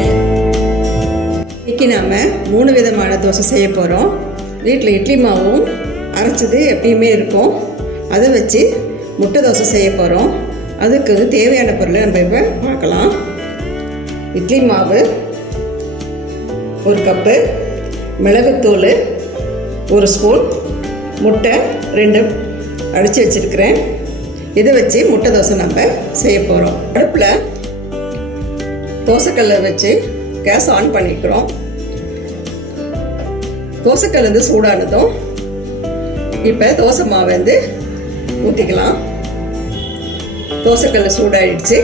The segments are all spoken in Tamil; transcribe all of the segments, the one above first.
முடியும். இன்றைக்கி நாம் 3 விதமான தோசை செய்ய போகிறோம். வீட்டில் இட்லி மாவும் அரைச்சது எப்பயுமே இருக்கும், அதை வச்சு முட்டை தோசை செய்ய போகிறோம். அதுக்கு தேவையான பொருளை நம்ம இப்போ பார்க்கலாம். இட்லி மாவு 1 கப்பு, மிளகுத்தூள் 1 ஸ்பூன், முட்டை 2 அடித்து வச்சுருக்கிறேன். இதை வச்சு முட்டை தோசை நம்ம செய்ய போகிறோம். அடுப்பில் தோசைக்கல்லை வச்சு கேஸ் ஆன் பண்ணிக்கிறோம். தோசைக்கல் வந்து சூடானதும் இப்போ தோசை மாவு வந்து ஊற்றிக்கலாம். தோசைக்கல் சூடாயிடுச்சு.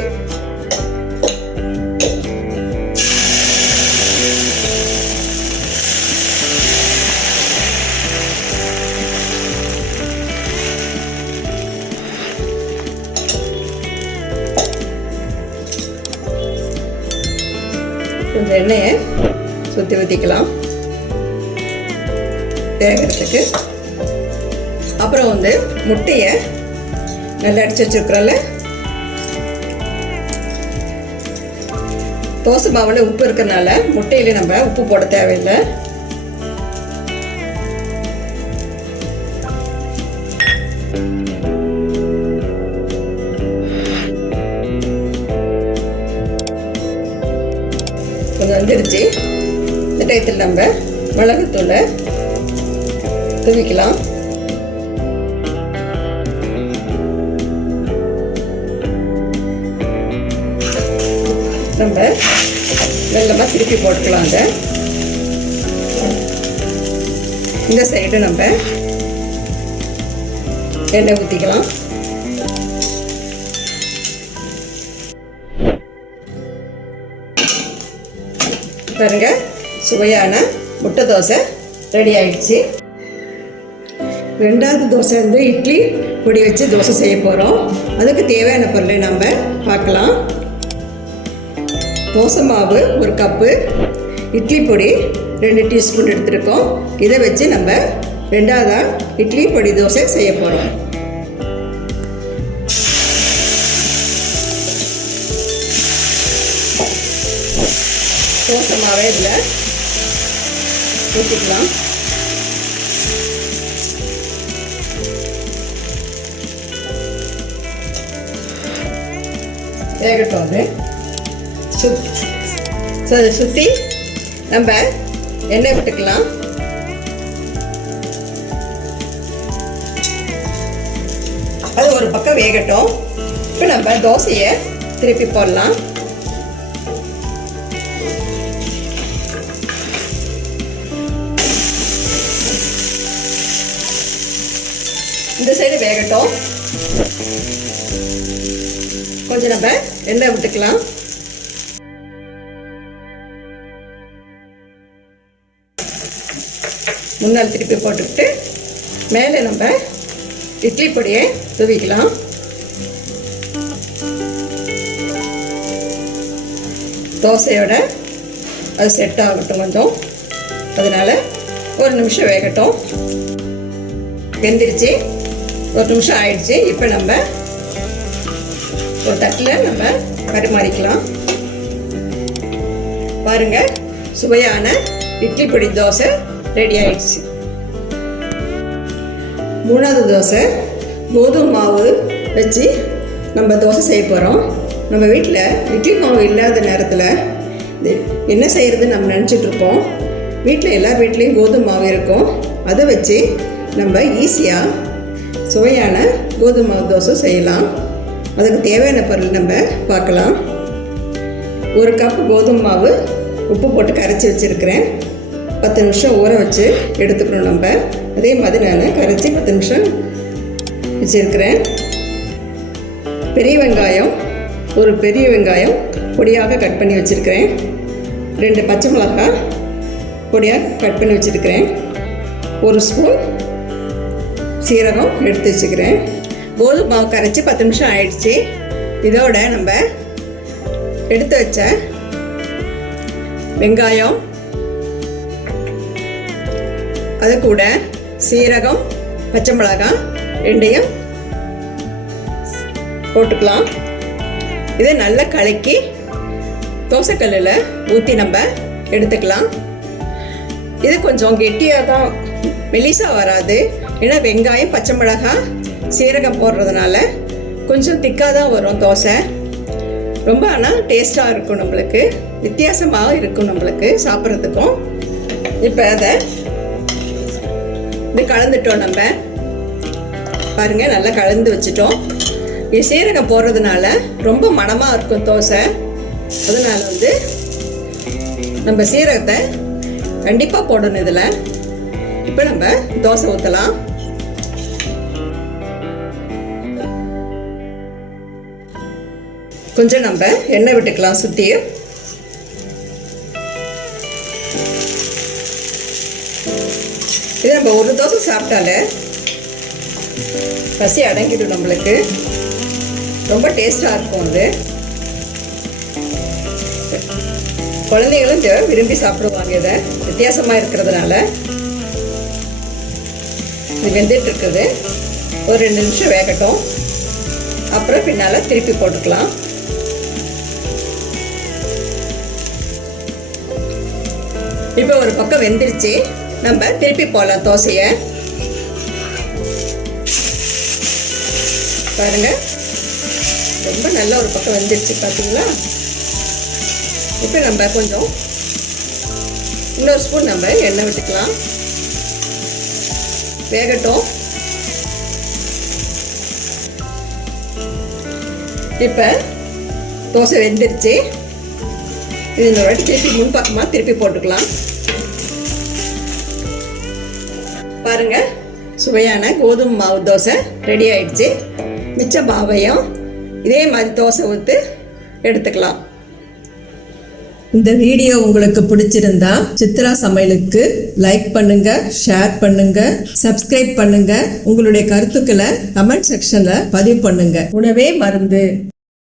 கொஞ்சம் எண்ணெயை சுற்றி ஊற்றிக்கலாம் வேகிறதுக்கு. அப்புறம் வந்து முட்டையை நல்லா அடித்து வச்சுருக்குறோம்ல, தோசை மாவில் உப்பு இருக்கிறதுனால முட்டையில நம்ம உப்பு போட தேவையில்லை. கொஞ்சம் வந்துடுச்சு. இந்த டயத்தில் நம்ம மிளகுத்தூளை தூவிக்கலாம். நம்ம வெள்ளமாக திருப்பி போட்டுக்கலாம். இந்த சைடு நம்ம எண்ணெய் ஊற்றிக்கலாம். பாருங்க, சுவையான முட்டை தோசை ரெடி ஆயிடுச்சு. 2வது தோசை வந்து இட்லி பொடி வச்சு தோசை செய்ய போகிறோம். அதுக்கு தேவையான பொருளை நம்ம பார்க்கலாம். தோசை மாவு 1 கப்பு, இட்லி பொடி 2 டீஸ்பூன் எடுத்துருக்கோம். இதை வச்சு நம்ம 2வது இட்லி பொடி தோசை செய்ய போகிறோம். தோசை மாவை இதில் ஊற்றிக்கலாம். வேகட்டும். அது சுற்றி நம்ம எண்ணெய் விட்டுக்கலாம். அது ஒரு பக்கம் வேகட்டும். இப்போ நம்ம தோசையை திருப்பி போடலாம். இந்த சைடு வேகட்டும். கொஞ்சம் நம்ம எண்ணெய் விட்டுக்கலாம். முன்னால் திருப்பி போட்டுக்கிட்டு மேலே நம்ம இட்லி பொடியை தூவிக்கலாம். தோசையோட அது செட் ஆகட்டும் கொஞ்சம். அதனால 1 நிமிஷம் வேகட்டும். வெந்துருச்சு. 1 நிமிஷம் ஆயிடுச்சு. இப்போ நம்ம ஒரு தட்டில் நம்ம பரிமாறிக்கலாம். பாருங்க, சுவையான இட்லி பொடி தோசை ரெடி ஆயிடுச்சு. 3வது தோசை கோதுமை மாவு வச்சு நம்ம தோசை செய்ய போகிறோம். நம்ம வீட்டில் இட்லி மாவு இல்லாத நேரத்தில் என்ன செய்கிறது நம்ம நினச்சிட்ருப்போம். வீட்டில் எல்லா வீட்லேயும் கோதுமை மாவு இருக்கும். அதை வச்சு நம்ம ஈஸியாக சுவையான கோதுமை மாவு தோசை செய்யலாம். அதுக்கு தேவையான பொருள் நம்ம பார்க்கலாம். 1 கப் கோதுமை மாவு உப்பு போட்டு கரைச்சி வச்சுருக்கிறேன். 10 நிமிஷம் ஊற வச்சு எடுத்துக்கணும் நம்ம. அதே மாதிரி நான் கரைச்சி 10 நிமிஷம் வச்சுருக்கிறேன். பெரிய வெங்காயம், 1 பெரிய வெங்காயம் பொடியாக கட் பண்ணி வச்சுருக்கிறேன். 2 பச்சை மிளகாய் பொடியாக கட் பண்ணி வச்சுருக்கிறேன். 1 ஸ்பூன் சீரகம் எடுத்து வச்சுக்கிறேன். கோதுமை மாவு கரைச்சி 10 நிமிஷம் ஆயிடுச்சு. இதோட நம்ம எடுத்து வச்ச வெங்காயம், அது கூட சீரகம், பச்சை மிளகாய் 2யும் போட்டுக்கலாம். இதை நல்லா கலக்கி தோசைக்கல்லில் ஊற்றி நம்ம எடுத்துக்கலாம். இது கொஞ்சம் கெட்டியாக தான், மெலிசாக வராது. ஏன்னா வெங்காயம், பச்சை மிளகாய், சீரகம் போடுறதுனால கொஞ்சம் திக்காக தான் வரும் தோசை. ரொம்ப ஆனால் டேஸ்ட்டாக இருக்கும், நம்மளுக்கு வித்தியாசமாக இருக்கும் நம்மளுக்கு சாப்பிட்றதுக்கும். இப்போ அதை இது கலந்துட்டோம். நம்ம பாருங்கள், நல்லா கலந்து வச்சுட்டோம். இது சீரகம் போடுறதுனால ரொம்ப மணமாக இருக்கும் தோசை. அதனால் நம்ம சீரகத்தை கண்டிப்பாக போடணும் இதில். இப்போ நம்ம தோசை ஊற்றலாம். கொஞ்சம் நம்ம எண்ணெய் விட்டுக்கலாம் சுற்றி. இது நம்ம ஒரு தோசை சாப்பிட்டாலே பசி அடங்கிடும் நம்மளுக்கு. ரொம்ப டேஸ்டாக இருக்கும். அது குழந்தைகளும் விரும்பி சாப்பிடுவாங்க. இதை வித்தியாசமாக இருக்கிறதுனால. இது வெந்துட்டு இருக்குது. ஒரு 2 நிமிஷம் வேகட்டும். அப்புறம் பின்னால் திருப்பி போட்டுக்கலாம். இப்போ ஒரு பக்கம் வெந்துருச்சு. நம்ம திருப்பி போடலாம் தோசையை. பாருங்க, ரொம்ப நல்ல ஒரு பக்கம் வெந்துருச்சு பார்த்தீங்களா. இப்போ நம்ம கொஞ்சம் இன்னொரு ஸ்பூன் நம்ம எண்ணெய் விட்டுக்கலாம். வேகட்டும். இப்போ தோசை வெந்துருச்சு. இது இந்த வாட்டி திருப்பி முன்பக்கமாக திருப்பி போட்டுக்கலாம். பாருங்க, சுவையான கோதுமை மாவு தோசை ரெடி ஆயிடுச்சு. மிச்ச மாவையும் இதே மாதிரி தோசை ஊற்றி எடுத்துக்கலாம். இந்த வீடியோ உங்களுக்கு பிடிச்சிருந்தா சித்ரா சமையலுக்கு லைக் பண்ணுங்க, ஷேர் பண்ணுங்க, சப்ஸ்கிரைப் பண்ணுங்க. உங்களுடைய கருத்துக்களை கமெண்ட் செக்ஷன்ல பதிவு பண்ணுங்க. உணவே மருந்து.